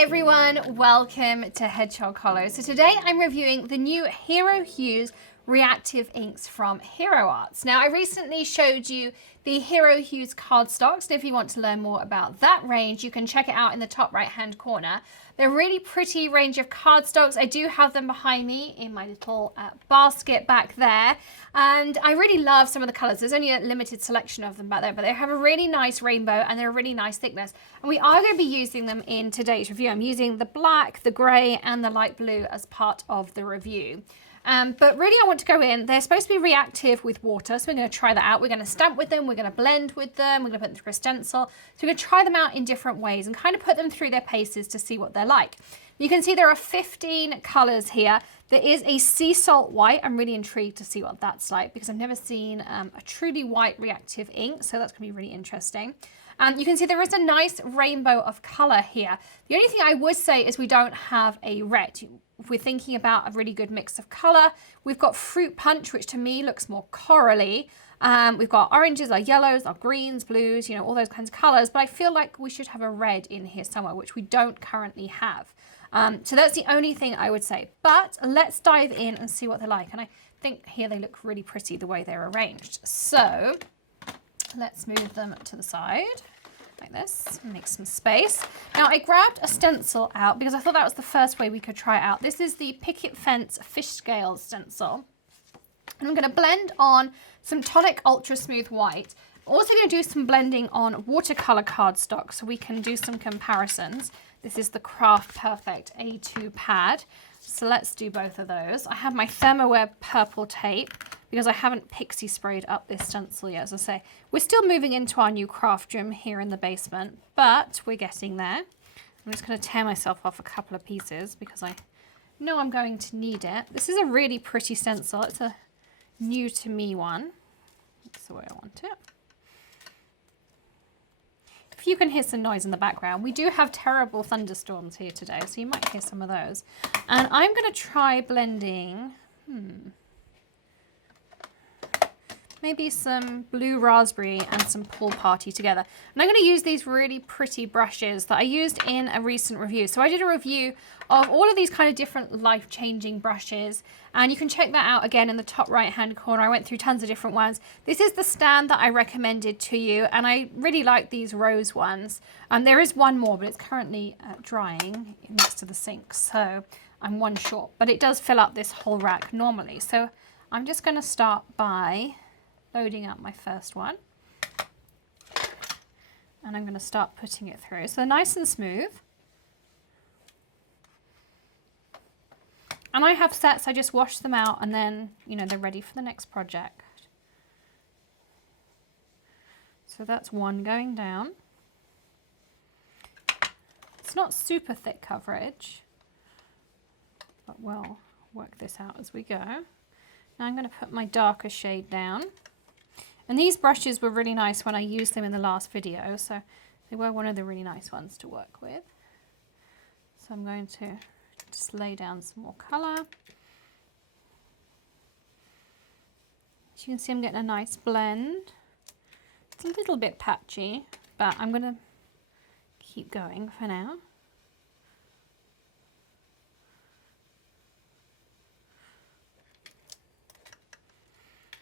Hi everyone, welcome to Hedgehog Hollow. So today I'm reviewing the new Hero Hues Reactive Inks from Hero Arts. Now I recently showed you the Hero Hues cardstocks, and if you want to learn more about that range, you can check it out in the top right hand corner. They're a really pretty range of cardstocks. I do have them behind me in my little basket back there, and I really love some of the colors. There's only a limited selection of them back there, but they have a really nice rainbow and they're a really nice thickness. And we are going to be using them in today's review. I'm using the black, the gray, and the light blue as part of the review. But really I want to go in, they're supposed to be reactive with water, so we're going to try that out. We're going to stamp with them, we're going to blend with them, we're going to put them through a stencil. So we're going to try them out in different ways and kind of put them through their paces to see what they're like. You can see there are 15 colors here. There is a sea salt white. I'm really intrigued to see what that's like because I've never seen a truly white reactive ink, so that's going to be really interesting. You can see there is a nice rainbow of color here. The only thing I would say is we don't have a red. If we're thinking about a really good mix of color, we've got Fruit Punch, which to me looks more corally. We've got oranges, our yellows, our greens, blues, you know, all those kinds of colors. But I feel like we should have a red in here somewhere, which we don't currently have. So that's the only thing I would say. But let's dive in and see what they're like. And I think here they look really pretty the way they're arranged. So let's move them to the side like this, make some space. Now I grabbed a stencil out because I thought that was the first way we could try it out. This is the Picket Fence Fish Scale stencil. And I'm going to blend on some Tonic Ultra Smooth White. I'm also going to do some blending on watercolor cardstock so we can do some comparisons. This is the Craft Perfect A2 pad. So let's do both of those. I have my Thermoweb purple tape because I haven't pixie sprayed up this stencil yet. As I say, we're still moving into our new craft room here in the basement, but we're getting there. I'm just going to tear myself off a couple of pieces because I know I'm going to need it. This is a really pretty stencil. It's a new to me one. That's the way I want it. If you can hear some noise in the background, we do have terrible thunderstorms here today, so you might hear some of those. And I'm going to try blending, maybe some blue raspberry and some pool party together. And I'm going to use these really pretty brushes that I used in a recent review. So I did a review of all of these kind of different life-changing brushes, and you can check that out again in the top right-hand corner. I went through tons of different ones. This is the stand that I recommended to you, and I really like these rose ones. There is one more, but it's currently drying next to the sink, so I'm one short. But it does fill up this whole rack normally. So I'm just going to start by loading up my first one, and I'm going to start putting it through. So they're nice and smooth. And I have sets, I just wash them out and then, you know, they're ready for the next project. So that's one going down. It's not super thick coverage, but we'll work this out as we go. Now I'm going to put my darker shade down. And these brushes were really nice when I used them in the last video, so they were one of the really nice ones to work with. So I'm going to just lay down some more colour. As you can see, I'm getting a nice blend. It's a little bit patchy, but I'm going to keep going for now.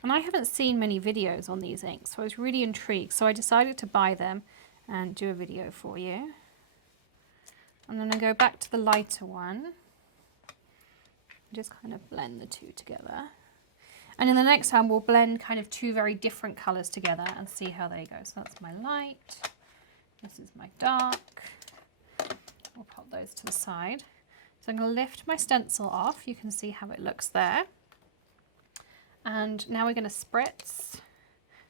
And I haven't seen many videos on these inks, so I was really intrigued. So I decided to buy them and do a video for you. I'm going to go back to the lighter one. Just kind of blend the two together. And in the next time, we'll blend kind of two very different colours together and see how they go. So that's my light. This is my dark. We'll pop those to the side. So I'm going to lift my stencil off. You can see how it looks there. And now we're going to spritz.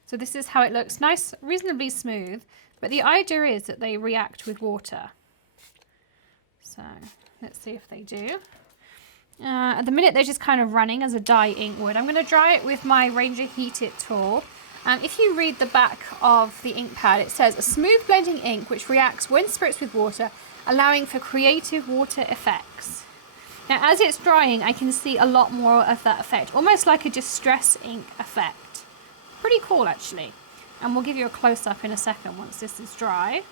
So this is how it looks. Nice, reasonably smooth. But the idea is that they react with water. So let's see if they do. At the minute, they're just kind of running as a dye ink would. I'm going to dry it with my Ranger Heat It tool. And if you read the back of the ink pad, it says, a smooth blending ink which reacts when spritzed with water, allowing for creative water effects. Now, as it's drying, I can see a lot more of that effect, almost like a distress ink effect. Pretty cool, actually. And we'll give you a close-up in a second once this is dry.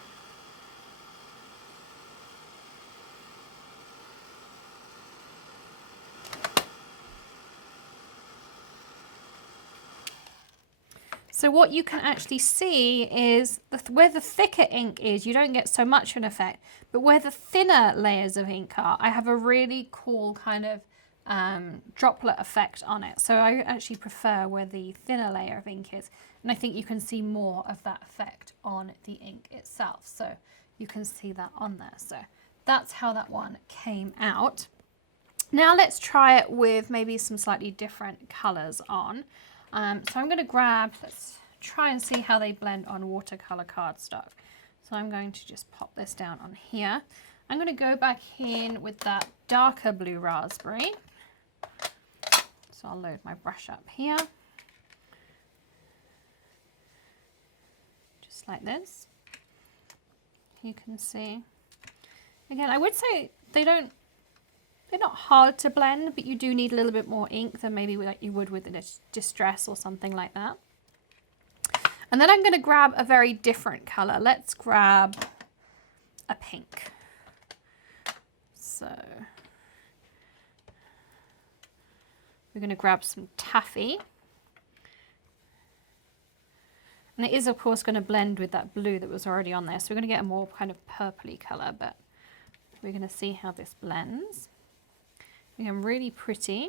So what you can actually see is where the thicker ink is, you don't get so much of an effect, but where the thinner layers of ink are, I have a really cool kind of droplet effect on it. So I actually prefer where the thinner layer of ink is, and I think you can see more of that effect on the ink itself. So you can see that on there. So that's how that one came out. Now let's try it with maybe some slightly different colors on. So I'm going to grab, let's try and see how they blend on watercolor cardstock. So I'm going to just pop this down on here. I'm going to go back in with that darker blue raspberry. So I'll load my brush up here. Just like this. You can see. Again, I would say they're not hard to blend, but you do need a little bit more ink than maybe like you would with a Distress or something like that. And then I'm going to grab a very different color. Let's grab a pink. So we're going to grab some Taffy. And it is, of course, going to blend with that blue that was already on there. So we're going to get a more kind of purpley color, but we're going to see how this blends. Again, really pretty.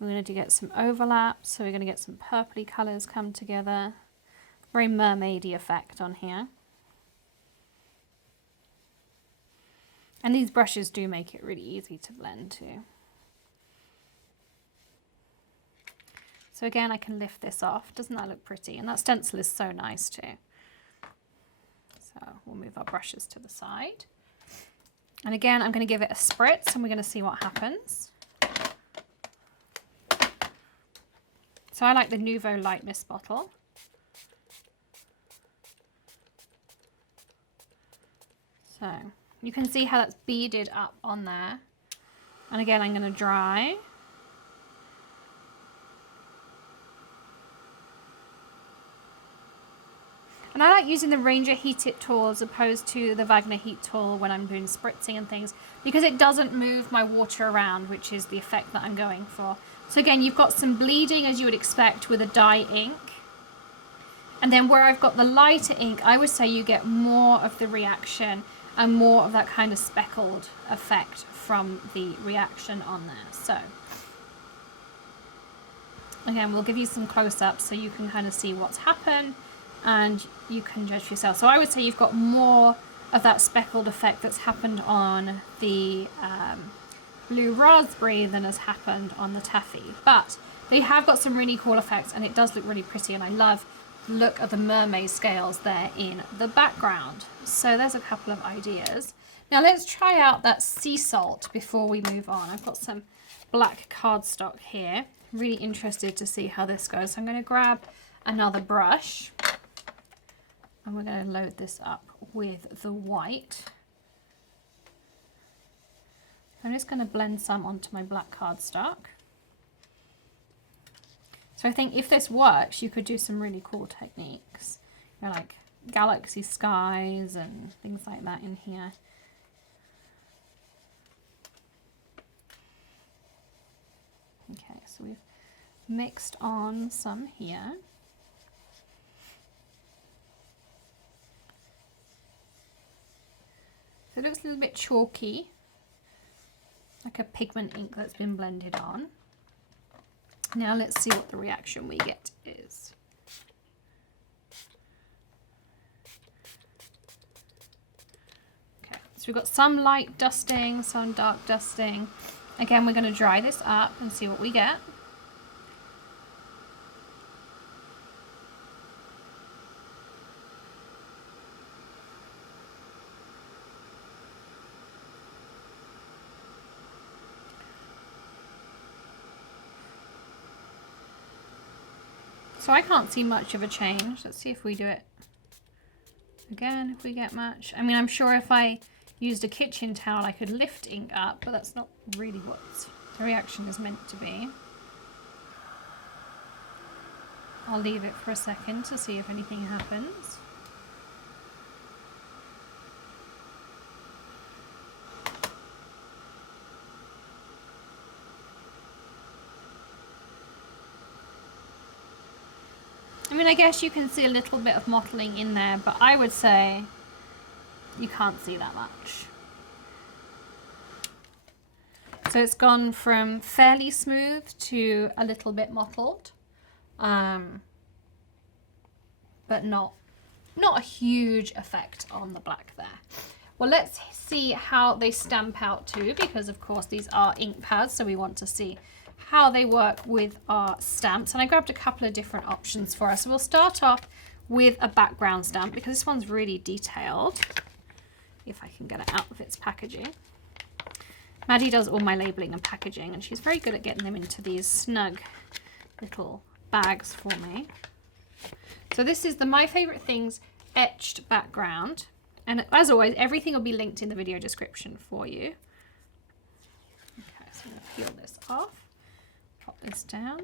We're going to get some overlap, so we're going to get some purpley colours come together. Very mermaidy effect on here. And these brushes do make it really easy to blend too. So again, I can lift this off. Doesn't that look pretty? And that stencil is so nice too. So we'll move our brushes to the side. And again, I'm going to give it a spritz and we're going to see what happens. So I like the Nouveau Light Mist bottle. So you can see how that's beaded up on there. And again, I'm going to dry. And I like using the Ranger Heat It tool as opposed to the Wagner Heat tool when I'm doing spritzing and things, because it doesn't move my water around, which is the effect that I'm going for. So again, you've got some bleeding as you would expect with a dye ink. And then where I've got the lighter ink, I would say you get more of the reaction and more of that kind of speckled effect from the reaction on there. So again, we'll give you some close-ups so you can kind of see what's happened and you can judge for yourself. So I would say you've got more of that speckled effect that's happened on the blue raspberry than has happened on the Taffy. But they have got some really cool effects and it does look really pretty, and I love the look of the mermaid scales there in the background. So there's a couple of ideas. Now let's try out that sea salt before we move on. I've got some black cardstock here. I'm really interested to see how this goes. So I'm going to grab another brush and we're going to load this up with the white. I'm just going to blend some onto my black cardstock. So I think if this works, you could do some really cool techniques, you know, like galaxy skies and things like that in here. Okay, so we've mixed on some here. So it looks a little bit chalky, like a pigment ink that's been blended on. Now let's see what the reaction we get is. Okay, so we've got some light dusting, some dark dusting. Again, we're going to dry this up and see what we get. So I can't see much of a change. Let's see if we do it again, if we get much. I mean, I'm sure if I used a kitchen towel, I could lift ink up, but that's not really what the reaction is meant to be. I'll leave it for a second to see if anything happens. mean, I guess you can see a little bit of mottling in there, but I would say you can't see that much. So it's gone from fairly smooth to a little bit mottled, but not a huge effect on the black there. Well, let's see how they stamp out too, because of course these are ink pads, so we want to see how they work with our stamps. And I grabbed a couple of different options for us. So we'll start off with a background stamp, because this one's really detailed. If I can get it out of its packaging. Maddie does all my labeling and packaging, and she's very good at getting them into these snug little bags for me. So this is the My Favorite Things etched background. And as always, everything will be linked in the video description for you. Okay, so I'm going to peel this off, pop this down.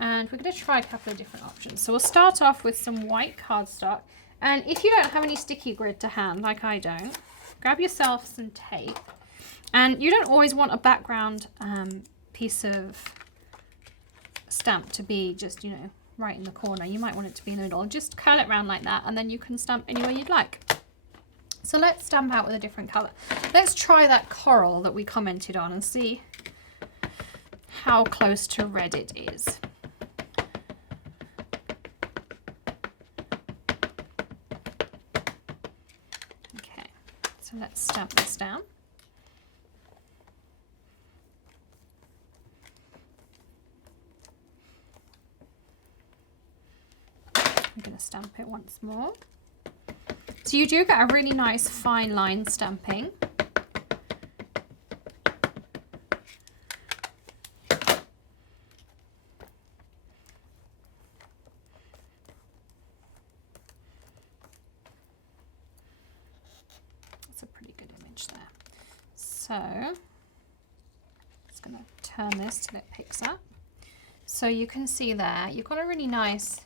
And we're going to try a couple of different options. So we'll start off with some white cardstock. And if you don't have any sticky grid to hand, like I don't, grab yourself some tape. And you don't always want a background piece of stamp to be just, you know, right in the corner. You might want it to be in the middle. Just curl it around like that, and then you can stamp anywhere you'd like. So let's stamp out with a different color. Let's try that coral that we commented on and see how close to red it is. So let's stamp this down. I'm going to stamp it once more. So you do get a really nice fine line stamping. So I'm just going to turn this till it picks up. So you can see there, you've got a really nice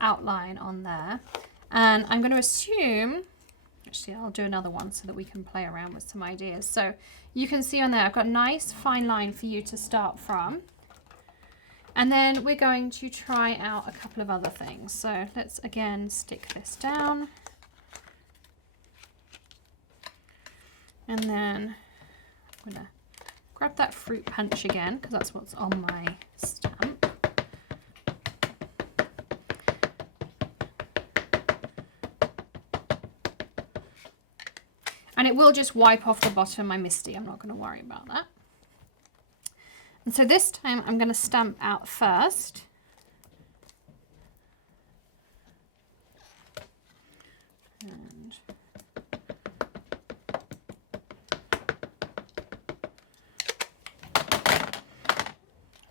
outline on there. And I'm going to assume, actually I'll do another one so that we can play around with some ideas. So you can see on there, I've got a nice fine line for you to start from. And then we're going to try out a couple of other things. So let's again stick this down. And then I'm going to grab that fruit punch again, because that's what's on my stamp. And it will just wipe off the bottom. I missed it. I'm not going to worry about that. And so this time I'm going to stamp out first. And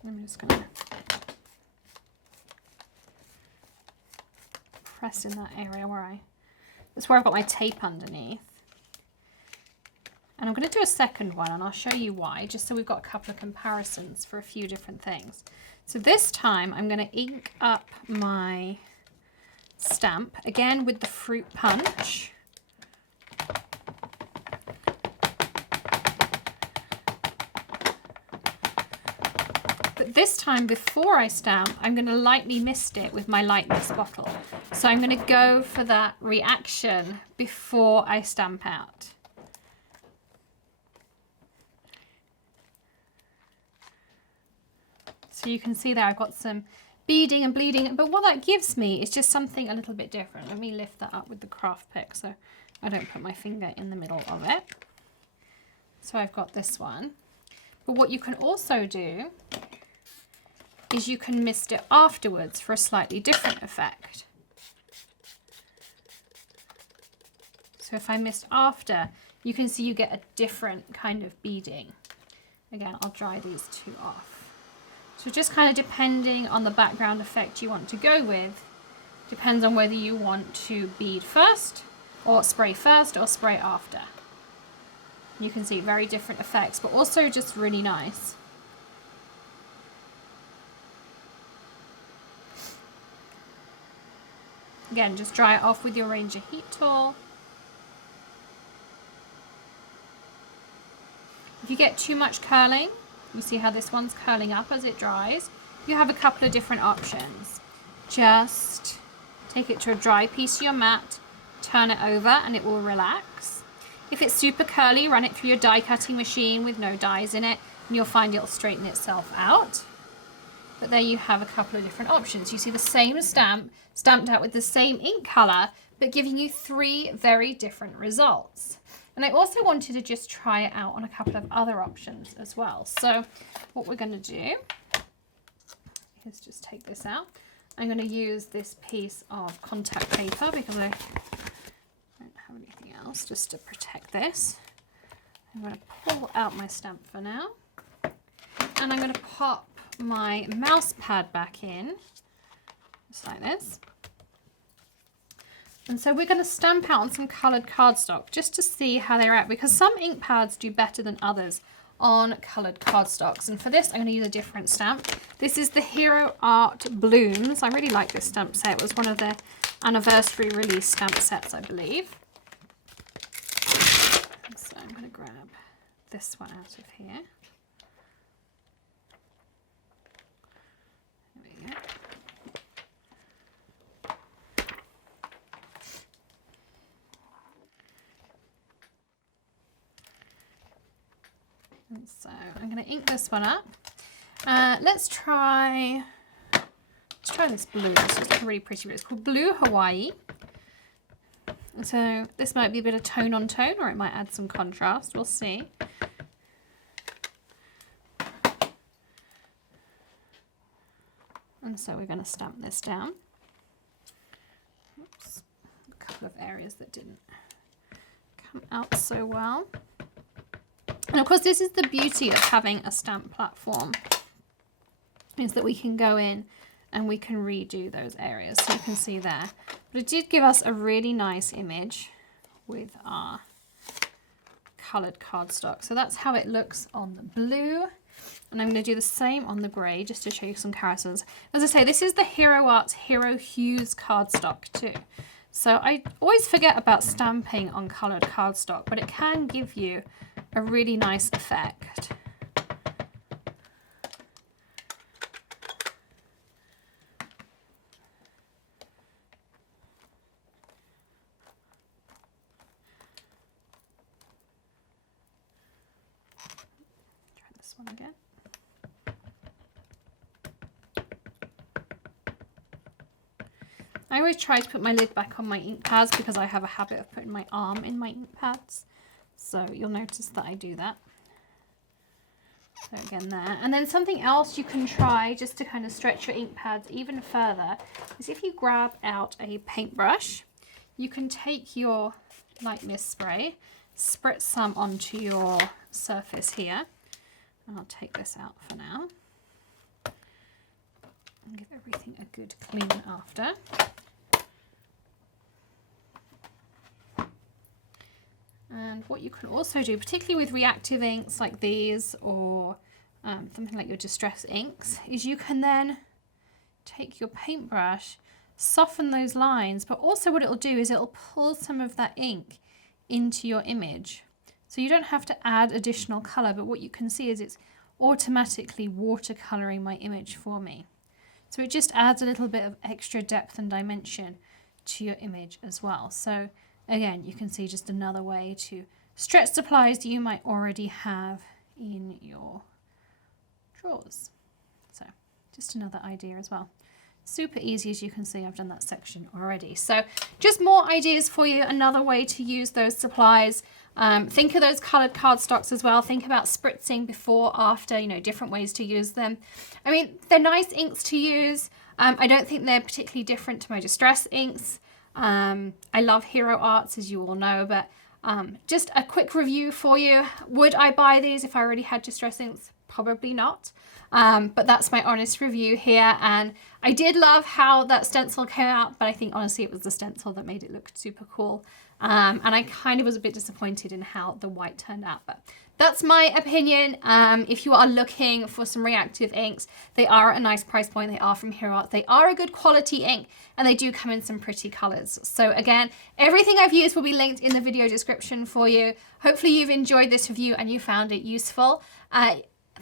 I'm just going to press in that area where that's where I've got my tape underneath. And I'm going to do a second one, and I'll show you why, just so we've got a couple of comparisons for a few different things. So this time I'm going to ink up my stamp, again with the fruit punch. But this time, before I stamp, I'm going to lightly mist it with my light mist bottle. So I'm going to go for that reaction before I stamp out. So you can see there I've got some beading and bleeding, but what that gives me is just something a little bit different. Let me lift that up with the craft pick so I don't put my finger in the middle of it. So I've got this one. But what you can also do is you can mist it afterwards for a slightly different effect. So if I mist after, you can see you get a different kind of beading. Again, I'll dry these two off. So just kind of depending on the background effect you want to go with, depends on whether you want to bead first or spray after. You can see very different effects, but also just really nice. Again, just dry it off with your Ranger heat tool. If you get too much curling, you see how this one's curling up as it dries. you have a couple of different options. Just take it to a dry piece of your mat, turn it over, and it will relax. If it's super curly, run it through your die cutting machine with no dies in it, and you'll find it'll straighten itself out. But there you have a couple of different options. You see the same stamp stamped out with the same ink color, but giving you 3 very different results. And I also wanted to just try it out on a couple of other options as well. So what we're going to do is just take this out. I'm going to use this piece of contact paper because I don't have anything else, just to protect this. I'm going to pull out my stamp for now. And I'm going to pop my mouse pad back in, just like this. And so we're going to stamp out on some coloured cardstock just to see how they react, because some ink pads do better than others on coloured cardstocks. And for this, I'm going to use a different stamp. This is the Hero Art Blooms. I really like this stamp set. It was one of their anniversary release stamp sets, I believe. So I'm going to grab this one out of here. There we go. And so I'm going to ink this one up. Let's try this blue. It's just really pretty. It's called Blue Hawaii. And so this might be a bit of tone on tone, or it might add some contrast. We'll see. And so we're going to stamp this down. Oops, a couple of areas that didn't come out so well. And of course, this is the beauty of having a stamp platform, is that we can go in and we can redo those areas. So you can see there. But it did give us a really nice image with our coloured cardstock. So that's how it looks on the blue. And I'm going to do the same on the grey just to show you some comparisons. As I say, this is the Hero Arts Hero Hues cardstock too. So I always forget about stamping on coloured cardstock, but it can give you a really nice effect. Try this one again. I always try to put my lid back on my ink pads because I have a habit of putting my arm in my ink pads. So you'll notice that I do that. So again there. And then something else you can try just to kind of stretch your ink pads even further is if you grab out a paintbrush, you can take your light mist spray, spritz some onto your surface here. And I'll take this out for now. And give everything a good clean after. And what you can also do, particularly with reactive inks like these or something like your distress inks, is you can then take your paintbrush, soften those lines, but also what it'll do is it'll pull some of that ink into your image. So you don't have to add additional colour, but what you can see is it's automatically watercolouring my image for me. So it just adds a little bit of extra depth and dimension to your image as well. So again, you can see just another way to stretch supplies that you might already have in your drawers. So just another idea as well. Super easy, as you can see, I've done that section already. So just more ideas for you, another way to use those supplies. Think of those coloured cardstocks as well. Think about spritzing before, after, you know, different ways to use them. I mean, they're nice inks to use. I don't think they're particularly different to my distress inks. I love Hero Arts, as you all know, but just a quick review for you. Would I buy these if I already had distress inks? Probably not. But that's my honest review here. And I did love how that stencil came out, but I think honestly it was the stencil that made it look super cool. And I kind of was a bit disappointed in how the white turned out, but that's my opinion. If you are looking for some reactive inks, they are at a nice price point. They are from Hero Art. They are a good quality ink, and they do come in some pretty colors. So again, everything I've used will be linked in the video description for you. Hopefully you've enjoyed this review and you found it useful.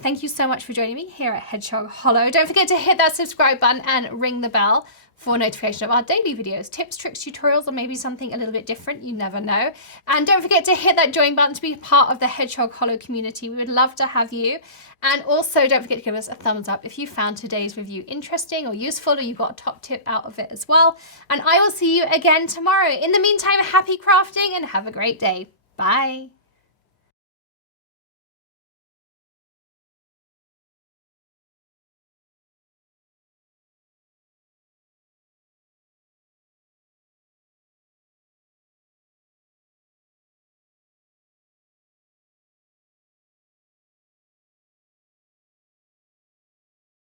Thank you so much for joining me here at Hedgehog Hollow. Don't forget to hit that subscribe button and ring the bell for notification of our daily videos, tips, tricks, tutorials, or maybe something a little bit different, you never know. And don't forget to hit that join button to be part of the Hedgehog Hollow community. We would love to have you. And also don't forget to give us a thumbs up if you found today's review interesting or useful, or you got a top tip out of it as well. And I will see you again tomorrow. In the meantime, happy crafting and have a great day. Bye.